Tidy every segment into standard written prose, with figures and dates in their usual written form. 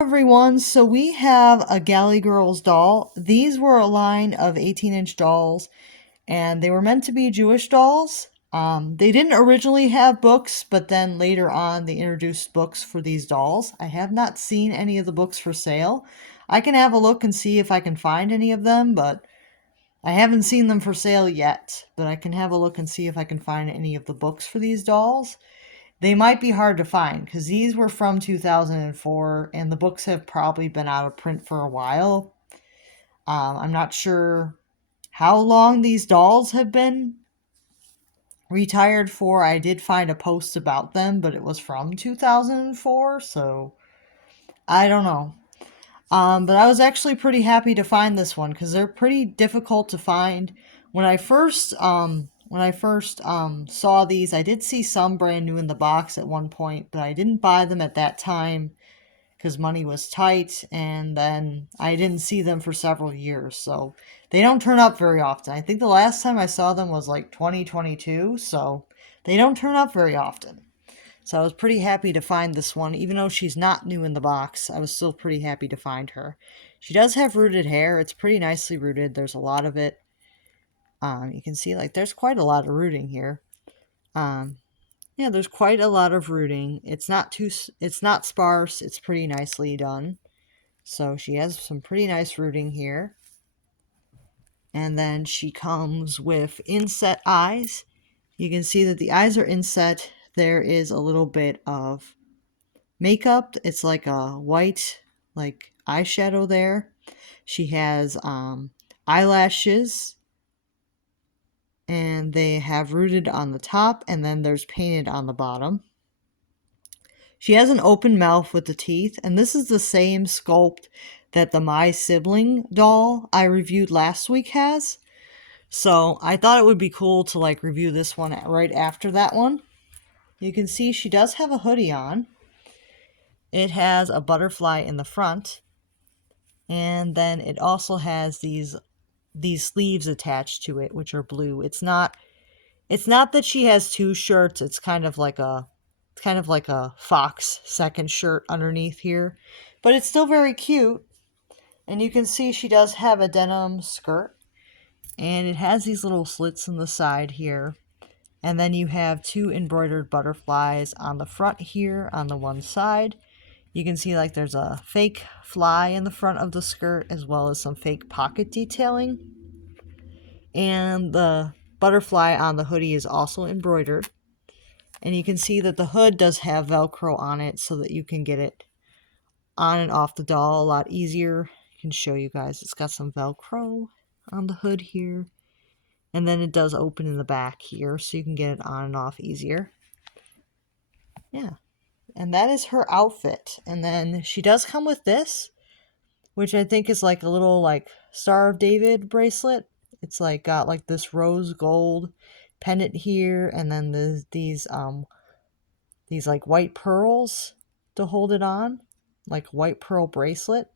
Everyone, so we have a Gali Girls doll. These were a line of 18-inch dolls, and they were meant to be Jewish dolls. They didn't originally have books, but then later on they introduced books for these dolls. I have not seen any of the books for sale. I can have a look and see if I can find any of them, but I haven't seen them for sale yet. But I can have a look and see if I can find any of the books for these dolls. They might be hard to find because these were from 2004 and the books have probably been out of print for a while. I'm not sure how long these dolls have been retired for. I did find a post about them, but it was from 2004, so I don't know. But I was actually pretty happy to find this one because they're pretty difficult to find. When I first saw these, I did see some brand new in the box at one point, but I didn't buy them at that time because money was tight, and then I didn't see them for several years, so they don't turn up very often. I think the last time I saw them was like 2022, so they don't turn up very often. So I was pretty happy to find this one. Even though she's not new in the box, I was still pretty happy to find her. She does have rooted hair. It's pretty nicely rooted. There's a lot of it. You can see like there's quite a lot of rooting here. Yeah, there's quite a lot of rooting. It's not sparse. It's pretty nicely done. So she has some pretty nice rooting here. And then she comes with inset eyes. You can see that the eyes are inset. There is a little bit of makeup. It's like a white like eyeshadow there. She has eyelashes, and they have rooted on the top, and then there's painted on the bottom. She has an open mouth with the teeth, and this is the same sculpt that the My Sibling doll I reviewed last week has. So I thought it would be cool to like review this one right after that one. You can see she does have a hoodie on. It has a butterfly in the front, and then it also has these sleeves attached to it, which are blue. It's not that she has two shirts. It's kind of like a fox second shirt underneath here, but it's still very cute. And you can see she does have a denim skirt, and it has these little slits in the side here. And then you have two embroidered butterflies on the front here on the one side. You can see like there's a fake fly in the front of the skirt as well as some fake pocket detailing. And the butterfly on the hoodie is also embroidered. And you can see that the hood does have Velcro on it so that you can get it on and off the doll a lot easier. I can show you guys. It's got some Velcro on the hood here. And then it does open in the back here so you can get it on and off easier. Yeah. And that is her outfit. And then she does come with this, which I think is like a little like Star of David bracelet. It's like got like this rose gold pendant here, and then these like white pearls to hold it on, like white pearl bracelet.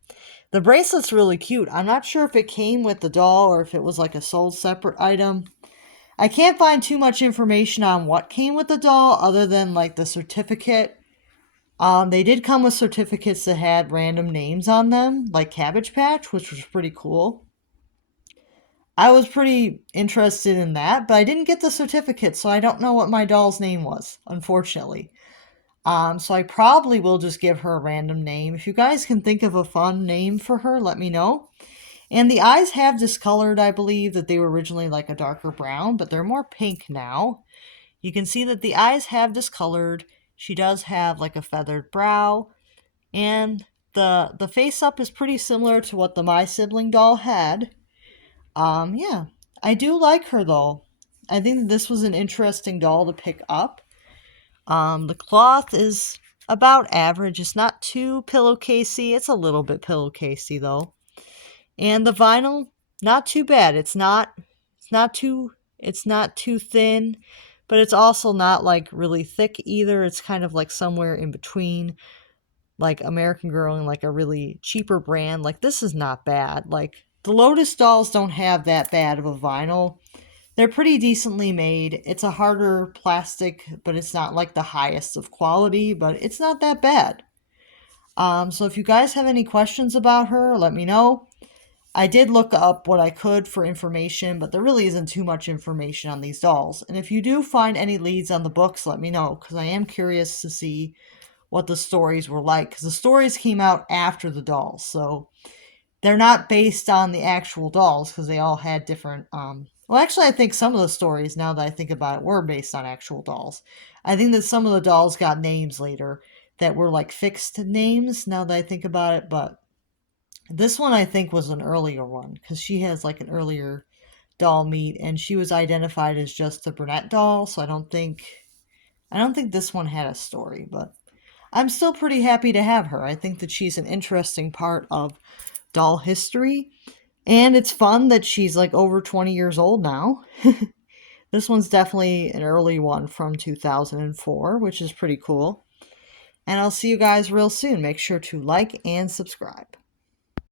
The bracelet's really cute. I'm not sure if it came with the doll or if it was like a sold separate item. I can't find too much information on what came with the doll other than like the certificate. They did come with certificates that had random names on them, like Cabbage Patch, which was pretty cool. I was pretty interested in that, but I didn't get the certificate, so I don't know what my doll's name was, unfortunately. So I probably will just give her a random name. If you guys can think of a fun name for her, let me know. And the eyes have discolored, I believe, that they were originally like a darker brown, but they're more pink now. You can see that the eyes have discolored. She does have like a feathered brow, and the face up is pretty similar to what the My Sibling doll had. Yeah, I do like her though. I think this was an interesting doll to pick up. The cloth is about average. It's not too pillowcasey. It's a little bit pillowcasey though. And the vinyl, not too bad. It's not too thin, but it's also not like really thick either. It's kind of like somewhere in between, like American Girl and like a really cheaper brand. Like this is not bad. Like the Lotus dolls don't have that bad of a vinyl. They're pretty decently made. It's a harder plastic, but it's not like the highest of quality, but it's not that bad. So if you guys have any questions about her, let me know. I did look up what I could for information, but there really isn't too much information on these dolls. And if you do find any leads on the books, let me know, because I am curious to see what the stories were like. Because the stories came out after the dolls, so they're not based on the actual dolls, because they all had different. Well, actually, I think some of the stories, now that I think about it, were based on actual dolls. I think that some of the dolls got names later that were like fixed names, now that I think about it, but this one I think was an earlier one because she has like an earlier doll meet and she was identified as just the brunette doll, so I don't think this one had a story, but I'm still pretty happy to have her. I think that she's an interesting part of doll history, and it's fun that she's like over 20 years old now. This one's definitely an early one from 2004, which is pretty cool. And I'll see you guys real soon. Make sure to like and subscribe.